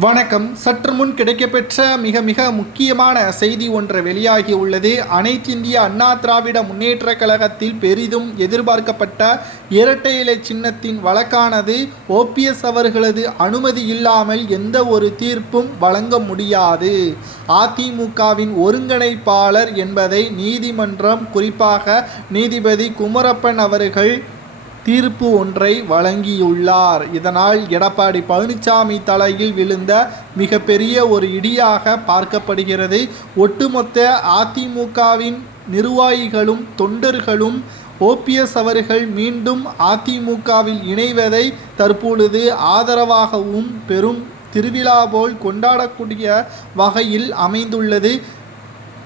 வணக்கம். சற்று முன் கிடைக்கப்பெற்ற மிக மிக முக்கியமான செய்தி ஒன்று வெளியாகி உள்ளது. அனைத்திந்திய அண்ணா திராவிட முன்னேற்றக் கழகத்தில் பெரிதும் எதிர்பார்க்கப்பட்ட இரட்டை இலை சின்னத்தின் வழக்கானது ஓபிஎஸ் அவர்களது அனுமதி இல்லாமல் எந்த ஒரு தீர்ப்பும் வழங்க முடியாது. அதிமுகவின் ஒருங்கிணைப்பாளர் என்பதை நீதிமன்றம், குறிப்பாக நீதிபதி குமரப்பன் அவர்கள் தீர்ப்பு ஒன்றை வழங்கியுள்ளார். இதனால் எடப்பாடி பழனிசாமி தலையில் விழுந்த மிகப்பெரிய ஒரு இடியாக பார்க்கப்படுகிறது. ஒட்டுமொத்த அதிமுகவின் நிர்வாகிகளும் தொண்டர்களும் ஓபிஎஸ் அவர்கள் மீண்டும் அதிமுகவில் இணைவதை தற்பொழுது ஆதரவாகவும் பெரும் திருவிழா போல் கொண்டாடக்கூடிய வகையில் அமைந்துள்ளது.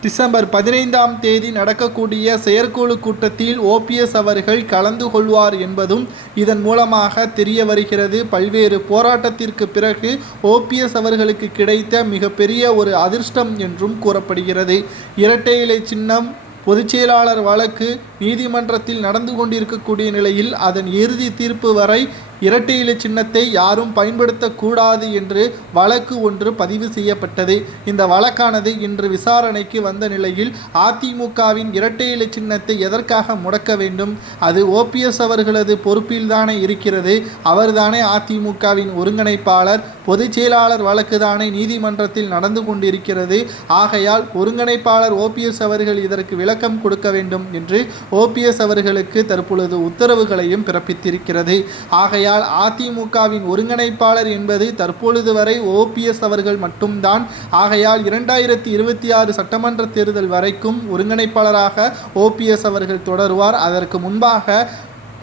டிசம்பர் 15ஆம் தேதி நடக்கக்கூடிய செயற்குழு கூட்டத்தில் ஓபிஎஸ் அவர்கள் கலந்து கொள்வார் என்பதும் இதன் மூலமாக தெரிய வருகிறது. பல்வேறு போராட்டத்திற்கு பிறகு ஓபிஎஸ் அவர்களுக்கு கிடைத்த மிகப்பெரிய ஒரு அதிர்ஷ்டம் என்றும் கூறப்படுகிறது. இரட்டை இலை சின்னம் பொதுச்செயலாளர் வழக்கு நீதிமன்றத்தில் நடந்து கொண்டிருக்கக்கூடிய நிலையில் அதன் இறுதி தீர்ப்பு வரை இரட்டை இலை சின்னத்தை யாரும் பயன்படுத்தக்கூடாது என்று வழக்கு ஒன்று பதிவு செய்யப்பட்டது. இந்த வழக்கானது இன்று விசாரணைக்கு வந்த நிலையில் அதிமுகவின் இரட்டை இலை சின்னத்தை எதற்காக முடக்க வேண்டும்? அது ஓபிஎஸ் அவர்களது பொறுப்பில்தானே இருக்கிறது. அவர்தானே அதிமுகவின் ஒருங்கிணைப்பாளர். பொதுச் செயலாளர் வழக்கு தானே நீதிமன்றத்தில் நடந்து கொண்டிருக்கிறது. ஆகையால் ஒருங்கிணைப்பாளர் ஓபிஎஸ் அவர்கள் இதற்கு விளக்கம் கொடுக்க வேண்டும் என்று ஓபிஎஸ் அவர்களுக்கு தற்பொழுது உத்தரவுகளையும் பிறப்பித்திருக்கிறது. ஆகையால் அதிமுகவின் ஒருங்கிணைப்பாளர் என்பது தற்பொழுது வரை ஓபிஎஸ் அவர்கள் மட்டும்தான். ஆகையால் 2026 சட்டமன்ற தேர்தல் வரைக்கும் ஒருங்கிணைப்பாளராக ஓபிஎஸ் அவர்கள் தொடருவார். அதற்கு முன்பாக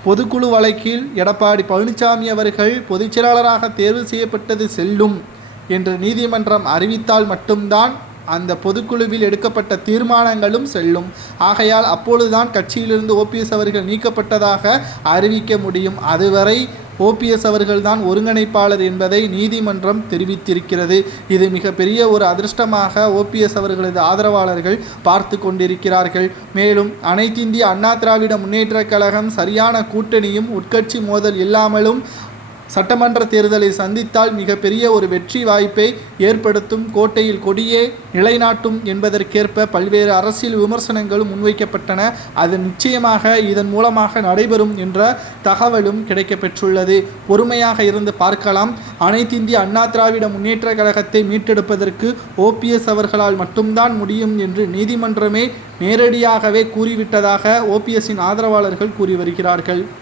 பொதுக்குழு வழக்கில் எடப்பாடி பழனிசாமி அவர்கள் பொதுச் செயலாளராக தேர்வு செய்யப்பட்டது செல்லும் என்று நீதிமன்றம் அறிவித்தால் மட்டும்தான் அந்த பொதுக்குழுவில் எடுக்கப்பட்ட தீர்மானங்களும் செல்லும். ஆகையால் அப்பொழுதுதான் கட்சியிலிருந்து ஓபிஎஸ் அவர்கள் நீக்கப்பட்டதாக அறிவிக்க முடியும். அதுவரை ஓபிஎஸ் அவர்கள்தான் ஒருங்கிணைப்பாளர் என்பதை நீதிமன்றம் தெரிவித்திருக்கிறது. இது மிகப்பெரிய ஒரு அதிர்ஷ்டமாக ஓபிஎஸ் அவர்களது ஆதரவாளர்கள் பார்த்து கொண்டிருக்கிறார்கள். மேலும் அனைத்திந்திய அண்ணா திராவிட முன்னேற்றக் கழகம் சரியான கூட்டணியும் உட்கட்சி மோதல் இல்லாமலும் சட்டமன்ற தேர்தலை சந்தித்தால் மிகப்பெரிய ஒரு வெற்றி வாய்ப்பை ஏற்படுத்தும், கோட்டையில் கொடியே நிலைநாட்டும் என்பதற்கேற்ப பல்வேறு அரசியல் விமர்சனங்களும் முன்வைக்கப்பட்டன. அது நிச்சயமாக இதன் மூலமாக நடைபெறும் என்ற தகவலும் கிடைக்கப்பெற்றுள்ளது. பொறுமையாக இருந்து பார்க்கலாம். அனைத்திந்திய அண்ணா திராவிட முன்னேற்றக் கழகத்தை மீட்டெடுப்பதற்கு ஓபிஎஸ் அவர்களால் மட்டும்தான் முடியும் என்று நீதிமன்றமே நேரடியாகவே கூறிவிட்டதாக ஓபிஎஸ்ஸின் ஆதரவாளர்கள் கூறி வருகிறார்கள்.